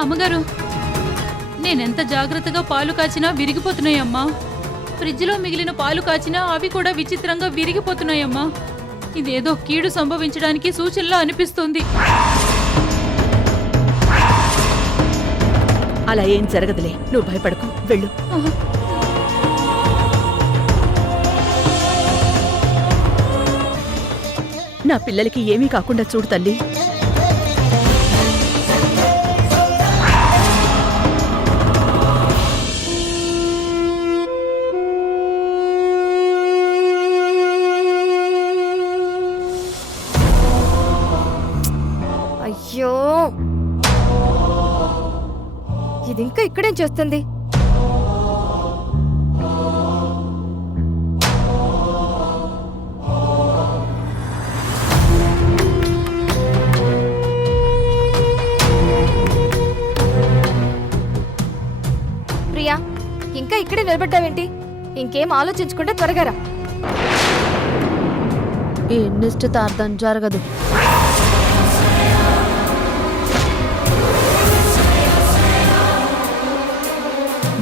అమ్మగారు, నేనెంత జాగ్రత్తగా పాలు కాచినా విరిగిపోతున్నాయమ్మా. ఫ్రిడ్జ్లో మిగిలిన పాలు కాచినా అవి కూడా విచిత్రంగా విరిగిపోతున్నాయమ్మా. ఇదేదో కీడు సంభవించడానికి సూచనలా అనిపిస్తుంది. అలా ఏం జరగదులే, నువ్వు భయపడకు, వెళ్ళు. నా పిల్లలకి ఏమీ కాకుండా చూడు తల్లి. అయ్యో, ఇది ఇంకా ఇక్కడేం చేస్తుంది? ప్రియా, ఇంకా ఇక్కడే నిలబడ్డావేంటి? ఇంకేం ఆలోచించకుండా త్వరగా రా. ఈ నిశ్చితార్థం జరగదు.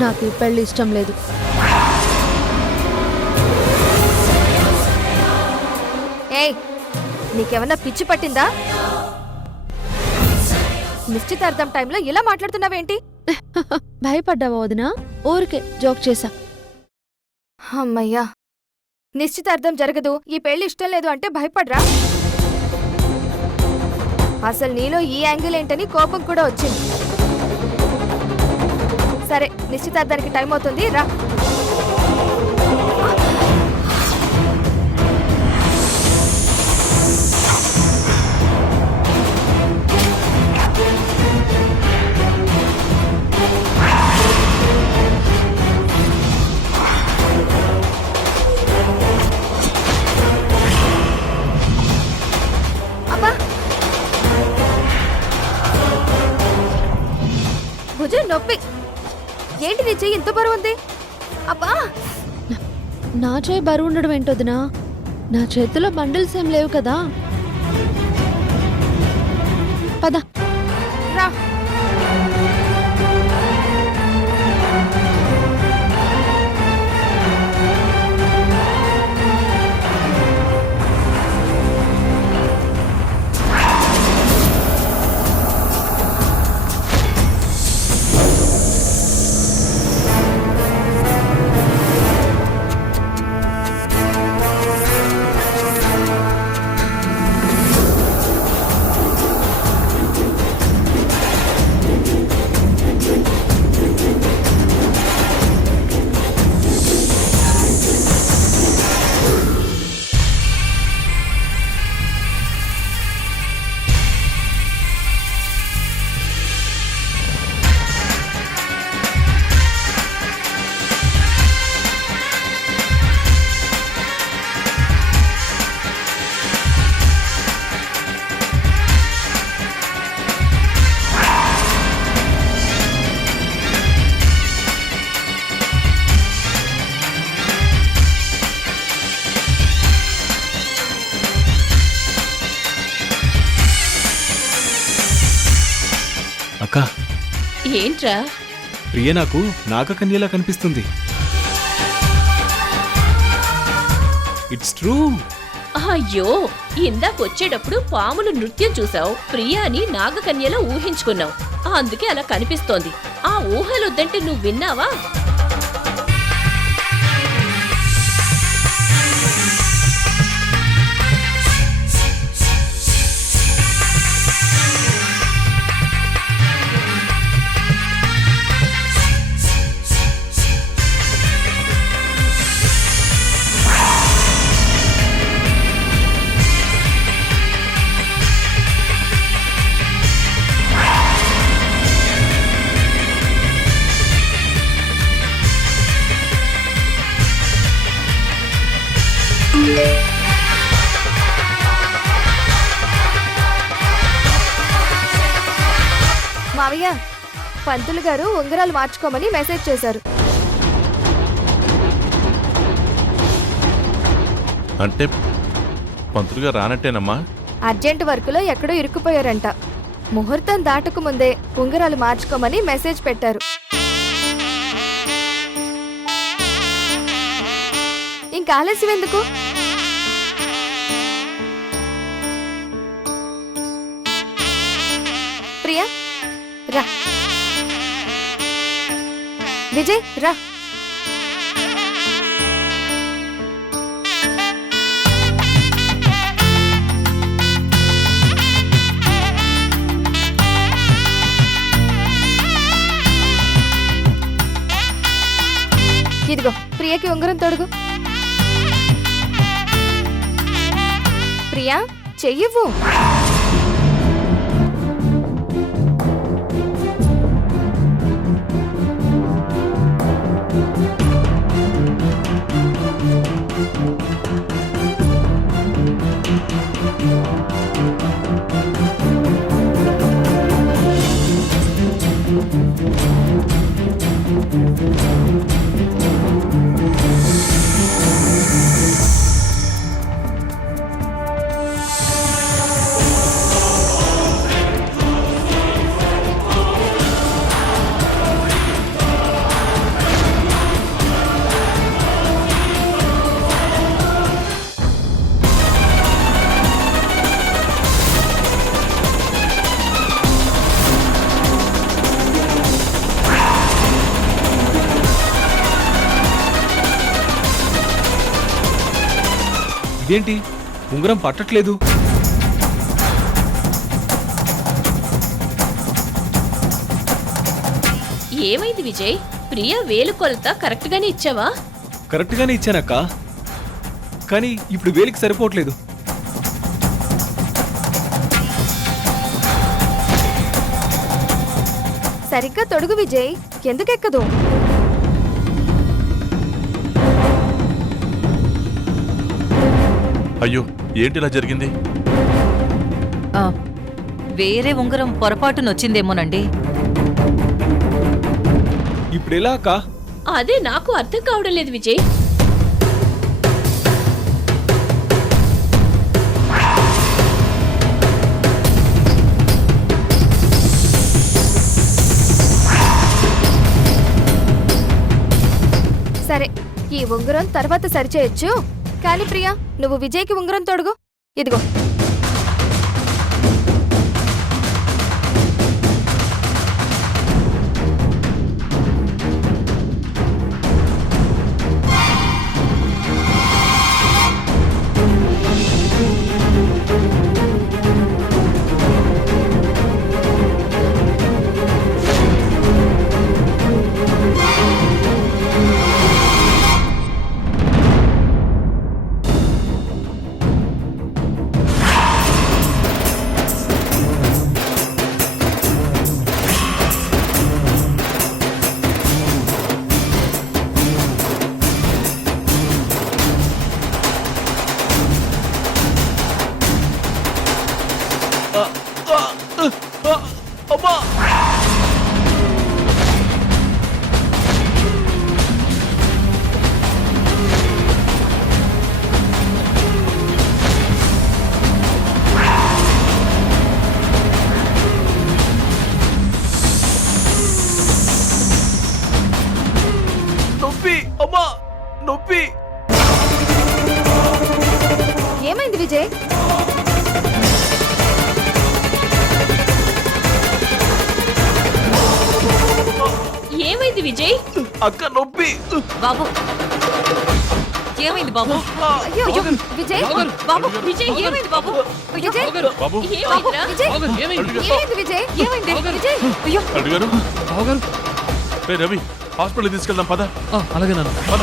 నాకు ఈ పెళ్లి ఇష్టం లేదు. ఏయ్, నీకేమన్నా పిచ్చి పట్టిందా? నిశ్చితార్థం టైంలో ఇలా మాట్లాడుతున్నావేంటి? భయపడ్డావా వదినా? ఊరికే జోక్ చేశా. అమ్మయ్యా, నిశ్చితార్థం జరగదు, ఈ పెళ్లి ఇష్టం లేదు అంటే భయపడ్రా? అసలు నీలో ఈ యాంగిల్ ఏంటని కోపం కూడా వచ్చింది. సరే, నిశ్చితార్థానికి టైం అవుతుంది, రా. అబ్బా, భుజం నొప్పి. ఏంటి నీ చెయ్యి ఇంత బరువు ఉంది? అబ్బా, నా చేయి బరువు ఉండడం ఏంటొదినా? నా చేతిలో బండిల్స్ ఏం లేవు కదా. పద రా. అక్క, ఏంట్రా? ప్రియ నాకు నాగకన్యలా కనిపిస్తుంది. It's true. అయ్యో, ఇందాకొచ్చేటప్పుడు పాములు నృత్యం చూసావు, ప్రియాని నాగకన్యలో ఊహించుకున్నావు, అందుకే అలా కనిపిస్తోంది. ఆ ఊహలొద్దంటే నువ్వు విన్నావా? మావయ్య, పంతులు గారు ఉంగరాలు మార్చుకోమని మెసేజ్ చేశారు. అంటే పంతులుగా రానట్టేనమ్మా? అర్జెంట్ వర్కులో ఎక్కడో ఇరుక్కుపోయారంట. ముహూర్తం దాటకు ముందే ఉంగరాలు మార్చుకోమని మెసేజ్ పెట్టారు. ఇంకా ఆలస్యం ఎందుకు? ప్రియా రా. విజయ్ రా. ఇదిగో ప్రియకి ఉంగరం తొడుగు. ప్రియా చెయ్యవు. ఇదేంటి ఉంగరం పట్టట్లేదు? ఏమైంది విజయ్? ప్రియా వేలు కొలత కరెక్ట్ గానే ఇచ్చావా? కరెక్ట్ గానే ఇచ్చానక్క, కానీ ఇప్పుడు వేలికి సరిపోవట్లేదు. సరిగ్గా తొడుగు విజయ్, ఎందుకెక్కదు? అయ్యో, ఏంటి ఇలా జరిగింది? వేరే ఉంగరం పొరపాటునొచ్చిందేమోనండి. ఇప్పుడు ఎలా అక్క? అదే నాకు అర్థం కావడం లేదు విజయ్. సరే, ఈ ఉంగరం తర్వాత సరిచేయొచ్చు. కానీ ప్రియా, నువ్వు విజయ్కి ఉంగరం తొడుగు. ఇదిగో. అమ్మా! నొప్పి! అమ్మా! నొప్పి! ఏమైంది విజయ్? ఏమైంది విజయ్? అక్క నొప్పి! బాబు, ఏమైంది బాబు? అయ్యో, విజయ్! బాబు విజయ్ ఏమైంది బాబు? విజయ్! బాబు, ఏమైందిరా? విజయ్! అల్లుడు గారు, ఏమైంది విజయ్? ఏమైంది విజయ్? అయ్యో, అల్లుడు గారు. రే రవి, హాస్పిటల్ తీసుకెళ్దాం పద. అలాగే నాన్న. పద.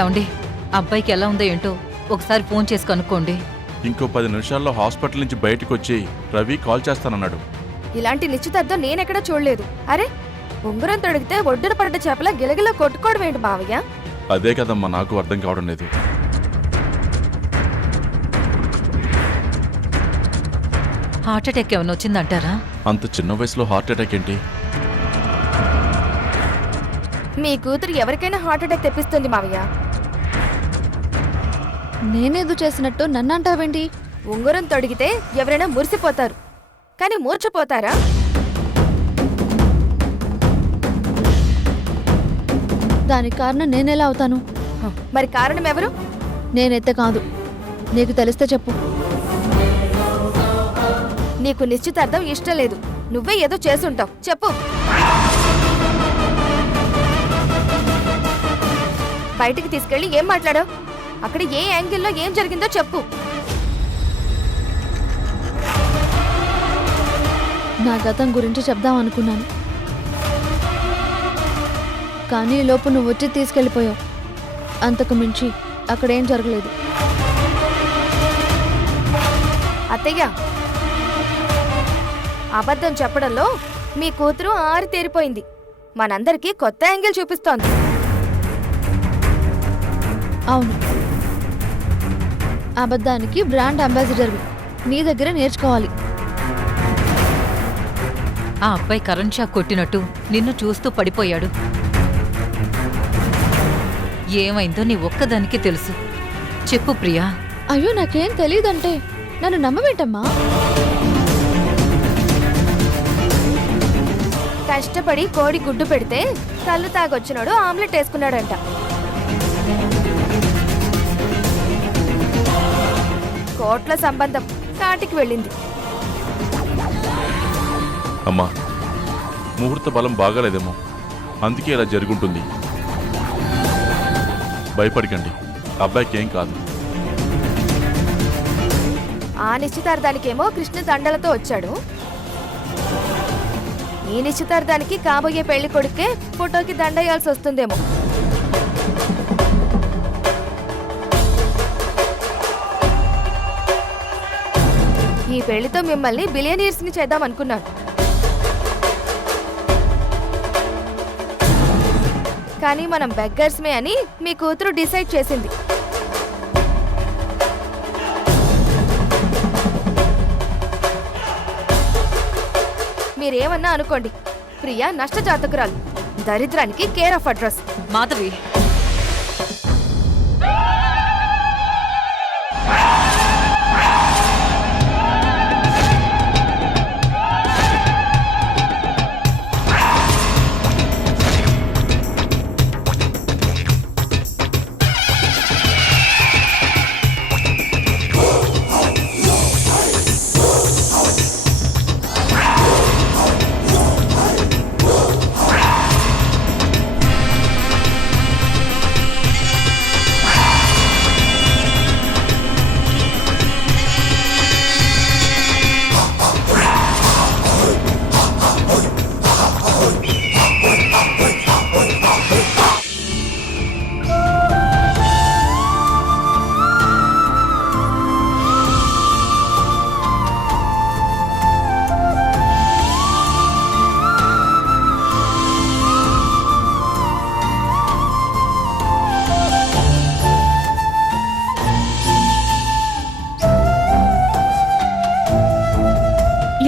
ఏమండి అబ్బాయికి ఎలా ఉందో ఏంటో ఒకసారి ఫోన్ చేసి కనుక్కోండి. ఇంకో 10 నిమిషాల్లో హాస్పిటల్ నుంచి బయటకు వచ్చి రవి కాల్ చేస్తానన్నాడు. ఇలాంటి నిశ్చితార్థం నేనెక్కడా చూడలేదు. అరే ఉంగరం తొడిగితే ఒడ్డున పడ్డ చేపల గిలగిల కొట్టుకోవడం ఏంటి మావయ్య? అదే కదమ్మా నాకు అర్థం కావడం లేదు. హార్ట్ అటాక్ ఏమైనా వచ్చిందంటారా? అంత చిన్న వయసులో హార్ట్ అటాక్ ఏంటి? మీ కూతురు ఎవరికైనా హార్ట్ అటాక్ తెప్పిస్తుంది మావయ్య. నేనేదో చేసినట్టు నన్ను అంటావేంటి? ఉంగరం తొడిగితే ఎవరైనా మురిసిపోతారు, కానీ మూర్చపోతారా? దానికి కారణం నేనెలా అవుతాను? మరి కారణం ఎవరు? నేనైతే కాదు. నీకు తెలిస్తే చెప్పు. నీకు నిశ్చితార్థం ఇష్టం లేదు, నువ్వే ఏదో చేసుంటావు. చెప్పు. బయటికి తీసుకెళ్ళి ఏం మాట్లాడావు? అక్కడ ఏ యాంగిల్లో ఏం జరిగిందో చెప్పు. నా గతం గురించి చెప్దాం అనుకున్నాను, కానీ ఈ లోపు నువ్వు వచ్చి తీసుకెళ్ళిపోయావు. అంతకు మించి అక్కడేం జరగలేదు. అత్తయ్య, అబద్ధం చెప్పడంలో మీ కూతురు ఆరితేరిపోయింది. మనందరికీ కొత్త యాంగిల్ చూపిస్తోంది. అవును, అబద్ధానికి బ్రాండ్ అంబాసిడర్వి. నీ దగ్గర నేర్చుకోవాలి. ఆ అబ్బాయి కరెంట్ షాక్ కొట్టినట్టు నిన్ను చూస్తూ పడిపోయాడు. ఏమైందో నీ ఒక్కదానికి తెలుసు. చెప్పు ప్రియా. అయ్యో, నాకేం తెలియదంటే నన్ను నమ్మవేంటమ్మా? కష్టపడి కోడి గుడ్డు పెడితే కళ్ళు తాగొచ్చినాడు ఆమ్లెట్ వేసుకున్నాడంట. కోట్ల సంబంధం కాటికి వెళ్ళింది. అమ్మా ముహూర్త బలం బాగాలేదేమో, అందుకే ఇలా జరుగుంటుంది. భయపడకండి, అబ్బాయికి ఏం కాదు. ఆ నిశ్చితార్థానికేమో కృష్ణ దండలతో వచ్చాడు. ఈ నిశ్చితార్థానికి కాబోయే పెళ్లి కొడుకే ఫోటోకి దండయ్యాల్సి వస్తుందేమో. ఈ పెళ్లితో మిమ్మల్ని బిలియనీర్స్ ని చేద్దాం అనుకున్నాను, కానీ మనం బెగ్గర్స్మే అని మీ కూతురు డిసైడ్ చేసింది. మీరేమన్నా అనుకోండి, ప్రియా నష్టజాతకురాలు, దరిద్రానికి కేర్ ఆఫ్ అడ్రస్. మాధవి,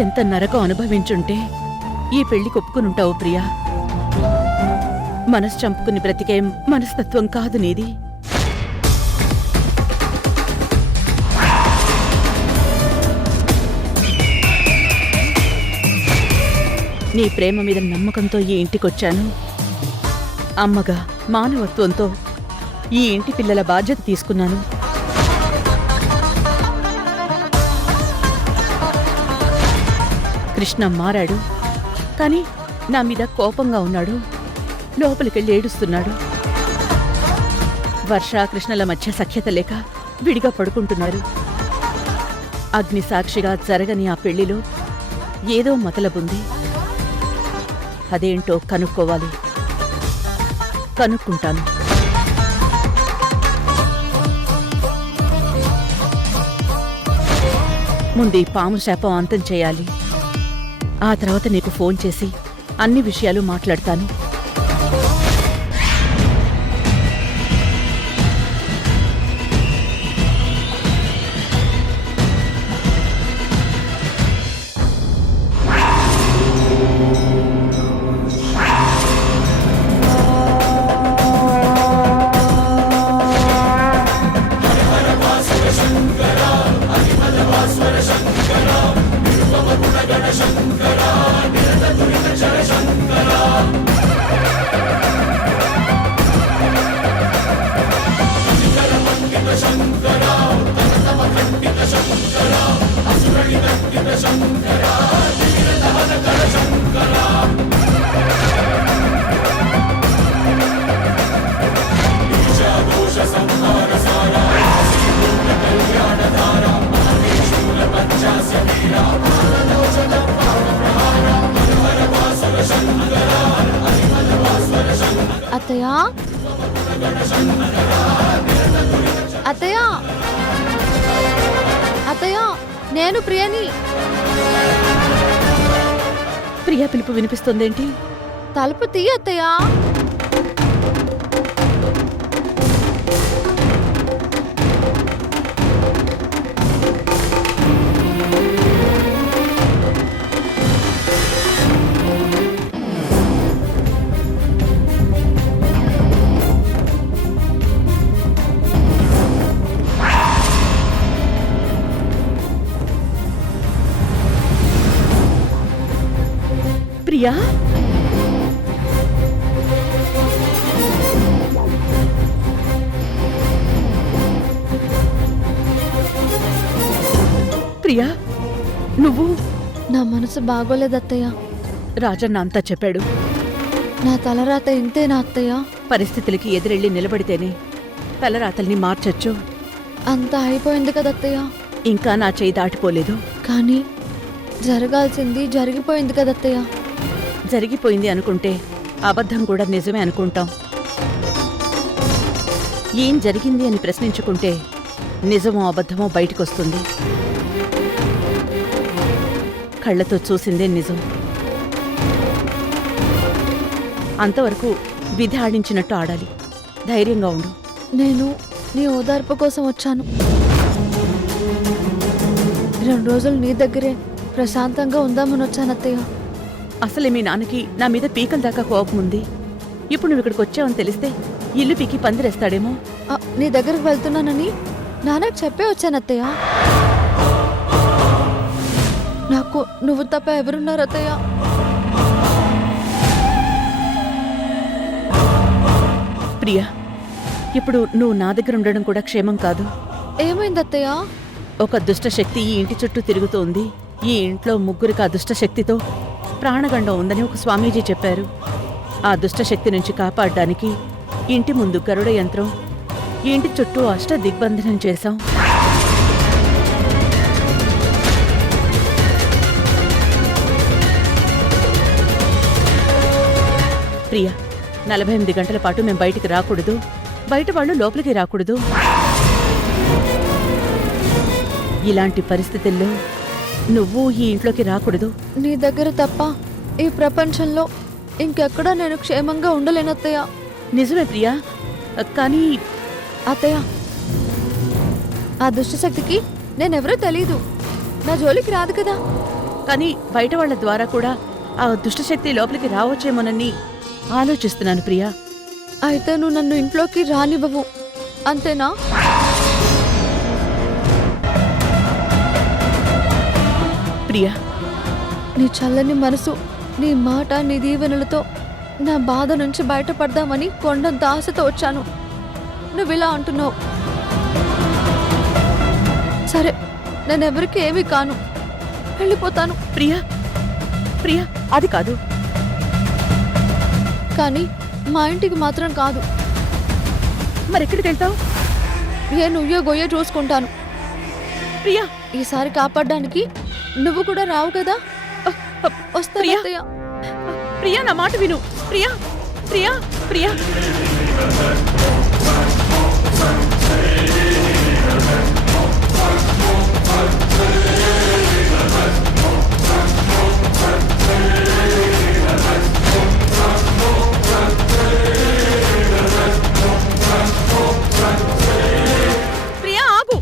ఎంత నరకం అనుభవించుంటే ఈ పెళ్లి కొప్పుకునుంటావు ప్రియా. మనసు చంపుకుని బ్రతికే మనస్తత్వం కాదు నీది. నీ ప్రేమ మీద నమ్మకంతో ఈ ఇంటికొచ్చాను. అమ్మగా మానవత్వంతో ఈ ఇంటి పిల్లల బాధ్యత తీసుకున్నాను. కృష్ణ మారాడు, కానీ నా మీద కోపంగా ఉన్నాడు. లోపలికెళ్ళి ఏడుస్తున్నాడు. వర్ష కృష్ణల మధ్య సఖ్యత లేక విడిగా పడుకుంటున్నారు. అగ్ని సాక్షిగా జరగని ఆ పెళ్లిలో ఏదో మతలబుంది. అదేంటో కనుక్కోవాలి. కనుక్కుంటాను. ముందు ఈ పాము శాపం అంతం చేయాలి. ఆ తర్వాత నీకు ఫోన్ చేసి అన్ని విషయాలు మాట్లాడతాను. అత్తయ్య, అత్తయ్య, అత్తయ్య, నేను ప్రియని. ప్రియా పిలుపు వినిపిస్తుందేంటి? తలుపు తీ అత్తయ్య. ప్రియా, ప్రియా, నువ్వు? నా మనసు బాగోలేదు అత్తయ్య. రాజన్న అంతా చెప్పాడు. నా తలరాత ఇంతేనా అత్తయ్య? పరిస్థితులకి ఎదురెళ్ళి నిలబడితేనే తలరాతల్ని మార్చొచ్చు. అంతా అయిపోయింది కదా అత్తయ్య. ఇంకా నా చేయి దాటిపోలేదు. కానీ జరగాల్సింది జరిగిపోయింది కదా అత్తయ్య. జరిగిపోయింది అనుకుంటే అబద్ధం కూడా నిజమే అనుకుంటాం. ఏం జరిగింది అని ప్రశ్నించుకుంటే నిజమో అబద్ధమో బయటికొస్తుంది. కళ్ళతో చూసిందే నిజం. అంతవరకు విధి ఆడించినట్టు ఆడాలి. ధైర్యంగా ఉండు. నేను నీ ఓదార్పు కోసం వచ్చాను. 2 రోజులు నీ దగ్గరే ప్రశాంతంగా ఉందామని వచ్చాను అత్తయ్య. అసలే మీ నాన్నకి నా మీద పీకల దాకా కోపం ఉంది. ఇప్పుడు నువ్వు ఇక్కడికి వచ్చావని తెలిస్తే ఇల్లు పీకి పందిరేస్తాడేమో. నీ దగ్గరకు వెళ్తున్నానని నాన్నకు చెప్పే వచ్చాను అత్తయ్య. నాకు నువ్వు తప్ప ఎవరున్నారు అత్తయ్య? ప్రియా, ఇప్పుడు నువ్వు నా దగ్గర ఉండడం కూడా క్షేమం కాదు. ఏమైంది అత్తయ్య? ఒక దుష్టశక్తి ఈ ఇంటి చుట్టూ తిరుగుతోంది. ఈ ఇంట్లో ముగ్గురికి ఆ దుష్టశక్తితో ప్రాణగండం ఉందని ఒక స్వామీజీ చెప్పారు. ఆ దుష్టశక్తి నుంచి కాపాడడానికి ఇంటి ముందు గరుడ యంత్రం, ఇంటి చుట్టూ అష్ట దిగ్బంధనం చేశాం. ప్రియా, 48 గంటల పాటు మేం బయటికి రాకూడదు. బయట వాళ్ళు లోపలికి రాకూడదు. ఇలాంటి పరిస్థితుల్లో నువ్వు ఈ ఇంట్లోకి రాకూడదు. నీ దగ్గర తప్ప ఈ ప్రపంచంలో ఇంకెక్కడా నేను క్షేమంగా ఉండలేనత్తయ్య. నిజమే ప్రియా, కానీ అత్తయ్య, ఆ దుష్టశక్తికి నేనెవరో తెలీదు. నా జోలికి రాదు కదా. కానీ బయట వాళ్ళ ద్వారా కూడా ఆ దుష్టశక్తి లోపలికి రావచ్చేమోనని ఆలోచిస్తున్నాను ప్రియా. అయితే నువ్వు నన్ను ఇంట్లోకి రానివ్వవు, అంతేనా? ప్రియా, నీ చల్లని మనసు నీ మాట నీ దీవెనలతో నా బాధ నుంచి బయటపడదామని కొండంత ఆశతో వచ్చాను. నువ్విలా అంటున్నావు. సరే, నేనెవరికి ఏమీ కాను, వెళ్ళిపోతాను. ప్రియా ప్రియా అది కాదు. కానీ మా ఇంటికి మాత్రం కాదు. మరెక్కడికి వెళ్తావు? ఏ నువ్వో గొయ్యో చూసుకుంటాను. ప్రియా ఈసారి కాపాడడానికి నువ్వు కూడా రావు కదా. వస్తా ప్రియా. అత్తయ్య. ప్రియా నా మాట విను. ప్రియా ప్రియా ప్రియా ప్రియా ఆగు.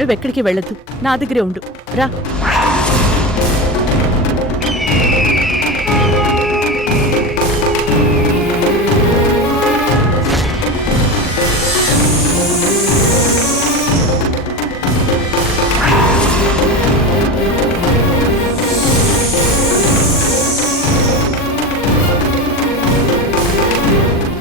నువ్వెక్కడికి వెళ్ళొద్దు, నా దగ్గరే ఉండు. రా.